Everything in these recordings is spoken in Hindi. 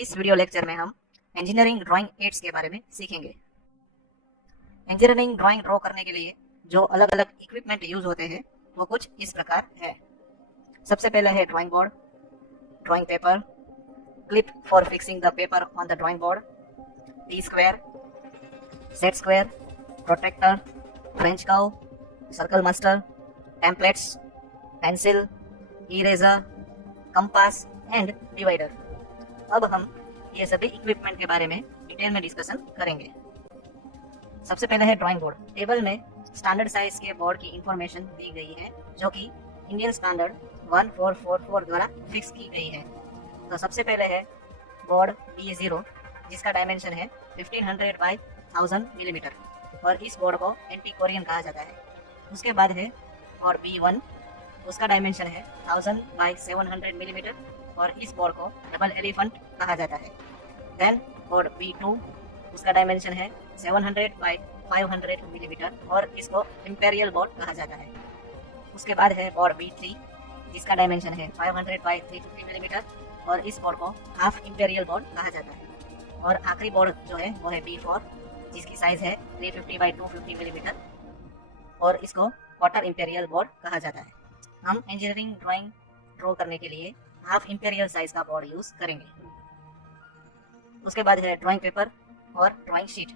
इस वीडियो लेक्चर में हम इंजीनियरिंग ड्राइंग एड्स के बारे में सीखेंगे। इंजीनियरिंग ड्राइंग ड्रॉ करने के लिए जो अलग अलग इक्विपमेंट यूज होते हैं वो कुछ इस प्रकार है। सबसे पहले है drawing board, drawing paper, clip for fixing the paper on the drawing board, T square, set square, protractor, French curve, circle master, templates, pencil, eraser, compass and divider. अब हम ये सभी इक्विपमेंट के बारे में डिटेल में डिस्कशन करेंगे। सबसे पहले है ड्राइंग बोर्ड। टेबल में स्टैंडर्ड साइज के बोर्ड की इंफॉर्मेशन दी गई है जो कि इंडियन स्टैंडर्ड 1444 द्वारा फिक्स की गई है। तो सबसे पहले है बोर्ड B0 जिसका डायमेंशन है 1500 बाई 1000 मिलीमीटर और इस बोर्ड को एंटी कोरियन कहा जाता है। उसके बाद है बोर्ड B1, उसका डायमेंशन है 1000 बाई 700 मिलीमीटर और इस बोर्ड को डबल एलिफेंट कहा जाता है। देन बोर्ड B2, उसका डायमेंशन है 700 बाई 500 मिलीमीटर और इसको इंपेरियल बोर्ड कहा जाता है। उसके बाद है बोर्ड B3 जिसका डायमेंशन है 500 बाई 350 मिलीमीटर और इस बोर्ड को हाफ इंपेरियल बोर्ड कहा जाता है। और आखिरी बोर्ड जो है वो है B4 जिसकी साइज है 350 बाई 250 मिलीमीटर और इसको क्वार्टर इंपेरियल बोर्ड कहा जाता है। हम इंजीनियरिंग ड्राइंग ड्रॉ करने के लिए हाफ इंपेरियल साइज का बोर्ड यूज करेंगे। उसके बाद है ड्राइंग पेपर और ड्राइंग शीट।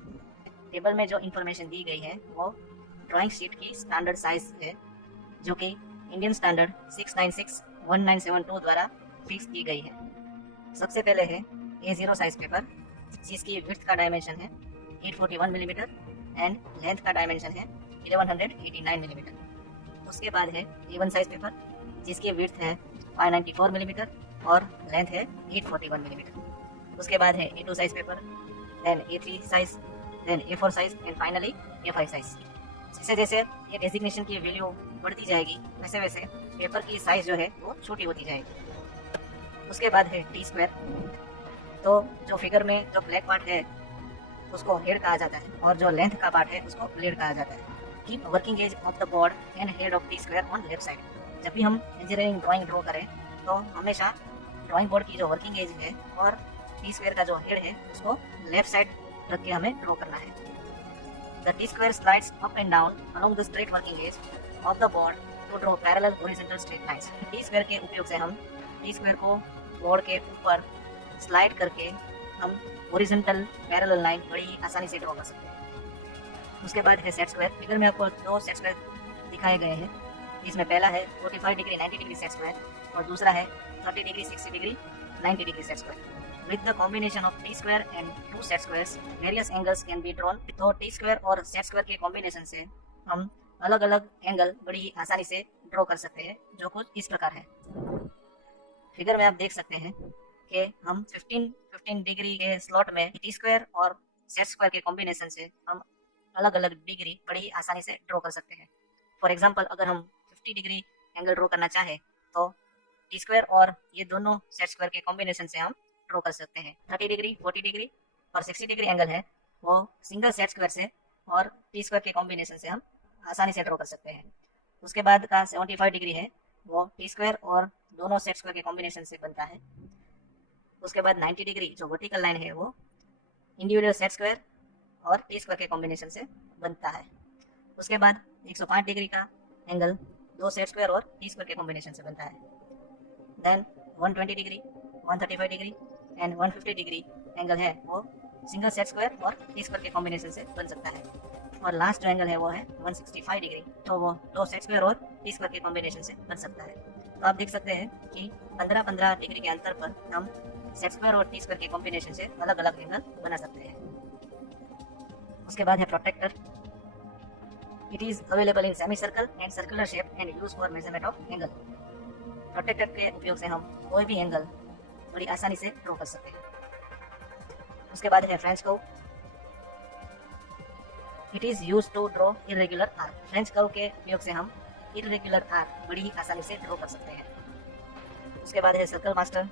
टेबल में जो इंफॉर्मेशन दी गई है वो ड्राइंग शीट की स्टैंडर्ड साइज है जो कि इंडियन स्टैंडर्ड 696-1972 द्वारा फिक्स की गई है। सबसे पहले है A0 साइज पेपर जिसकी विड्थ का डायमेंशन है 841 मिलीमीटर एंड लेंथ का डायमेंशन है 1189 मिलीमीटर। उसके बाद है A1 साइज पेपर जिसकी विड्थ है 594 मिलीमीटर और लेंथ है 841 मिलीमीटर। उसके बाद है A2 size paper, then A3 size, then A4 size and finally A5 size. जैसे जैसे ये डेजिग्नेशन की वैल्यू बढ़ती जाएगी वैसे वैसे पेपर की साइज जो है वो छोटी होती जाएगी। उसके बाद है टी स्क्वायर। तो जो फिगर में जो ब्लैक पार्ट है उसको हेड कहा जाता है और जो लेंथ का पार्ट है उसको ब्लेड कहा जाता है। Keep working edge of the board and head of T square on left side. जब भी हम इंजीनियरिंग ड्राइंग ड्रॉ करें तो हमेशा ड्राइंग बोर्ड की जो वर्किंग एज है और टी स्क्वायर का जो हेड है उसको लेफ्ट साइड रख के हमें ड्रॉ करना है। The T square slides up and down along the straight working edge of the board to draw parallel horizontal straight lines. T square के उपयोग से हम टी स्क्वायर को बोर्ड के ऊपर स्लाइड करके हम हॉरिजॉन्टल पैरेलल लाइन बड़ी आसानी से ड्रॉ कर सकते हैं। उसके बाद है सेट स्क्वायर। फिगर में आपको दो सेट स्क्वायर दिखाए गए हैं जिसमें पहला है 45 डिग्री 90 डिग्री सेट स्क्वायर और दूसरा है 30 degree 60 degree 90 degree set square. With the combination of t square and two set squares, various angles can be drawn। तो t square और set square के कॉम्बिनेशन से हम अलग अलग एंगल बड़ी आसानी से ड्रॉ कर सकते हैं जो कुछ इस प्रकार है। फिगर में आप देख सकते हैं कि हम 15 डिग्री के स्लॉट में t स्क्वायर और सेट स्क्वायर के कॉम्बिनेशन से हम अलग अलग डिग्री बड़ी आसानी से ड्रॉ कर सकते हैं। फॉर एग्जांपल अगर हम 50 डिग्री एंगल ड्रॉ करना चाहे तो टी स्क्वायर और ये दोनों सेट स्क्वायर के कॉम्बिनेशन से हम ड्रॉ कर सकते हैं। 30 डिग्री 40 डिग्री और 60 डिग्री एंगल है वो सिंगल सेट स्क्वायर से और टी स्क्वायर के कॉम्बिनेशन से हम आसानी से ड्रॉ कर सकते हैं। उसके बाद का 75 डिग्री है वो टी स्क्वायर और दोनों सेट स्क्वायर के कॉम्बिनेशन से बनता है। उसके बाद 90 डिग्री जो वर्टिकल लाइन है वो इंडिविजुअल सेट स्क्वायर और टी स्क्वायर के कॉम्बिनेशन से बनता है। उसके बाद 105 डिग्री का एंगल दो सेट स्क्वायर और टी स्क्वायर के कॉम्बिनेशन से बनता है। Then 120 degree 135 degree and 150 degree angle है वो सिंगल सेट स्क्वायर और टी स्क्वायर के कॉम्बिनेशन से बन सकता है। और लास्ट जो एंगल है वो है 165 डिग्री, तो वो दो सेट स्क्वायर और टी स्क्वायर के कॉम्बिनेशन से बन सकता है। तो आप देख सकते हैं कि 15-15 डिग्री के अंतर पर हम सेट स्क्वायर और टी स्क्वायर के कॉम्बिनेशन से अलग अलग एंगल बना सकते हैं। उसके बाद है protractor. It is available in semi circle and circular shape and use for measurement of angle. Protractor के उपयोग से हम कोई भी एंगल बड़ी आसानी से ड्रॉ कर सकते हैं। उसके बाद है French curve. It is use to draw irregular arc. French curve के उपयोग से हम इरेगुलर आर्क बड़ी आसानी से ड्रॉ कर सकते हैं। उसके बाद है circle master.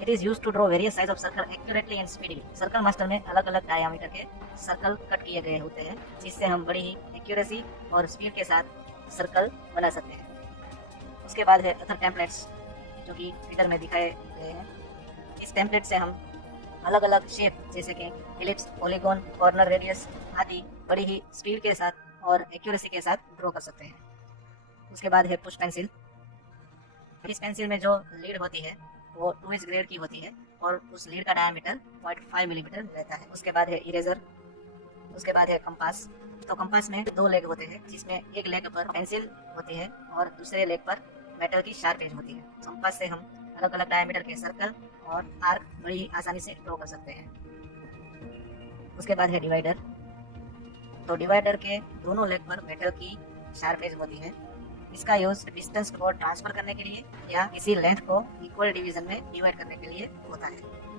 It is use to draw various size of circle accurately and speedily. Circle master में अलग अलग डायमीटर के सर्कल कट किए गए होते हैं जिससे हम बड़ी ही एक्यूरेसी और स्पीड के साथ सर्कल बना सकते हैं। उसके बाद है अदर टेम्पलेट्स जो कि फिगर में दिखाए गए हैं। इस इस टेम्पलेट से हम अलग अलग शेप जैसे कि एलिप्स, पॉलीगॉन, कॉर्नर रेडियस आदि बड़ी ही स्पीड के साथ और एक्यूरेसी के साथ ड्रॉ कर सकते हैं। उसके बाद है पुश पेंसिल। इस पेंसिल में जो लीड होती है वो 2H ग्रेड की होती है और उस लीड का डायमीटर 0.5 मिलीमीटर रहता है। उसके बाद है इरेजर। उसके बाद है कंपास। तो कंपास में 2 लेग होते हैं, जिसमें एक लेग पर पेंसिल होती है और दूसरे लेग पर मेटल की शार्प एज होती है। कंपास से हम अलग अलग डायमीटर के सर्कल और आर्क बड़ी ही आसानी से ड्रॉ कर सकते हैं। उसके बाद है डिवाइडर। तो डिवाइडर के दोनों लेग पर मेटल की शार्प एज होती है। इसका यूज डिस्टेंस को ट्रांसफर करने के लिए या किसी लेंथ को इक्वल डिवीजन में डिवाइड करने के लिए होता है।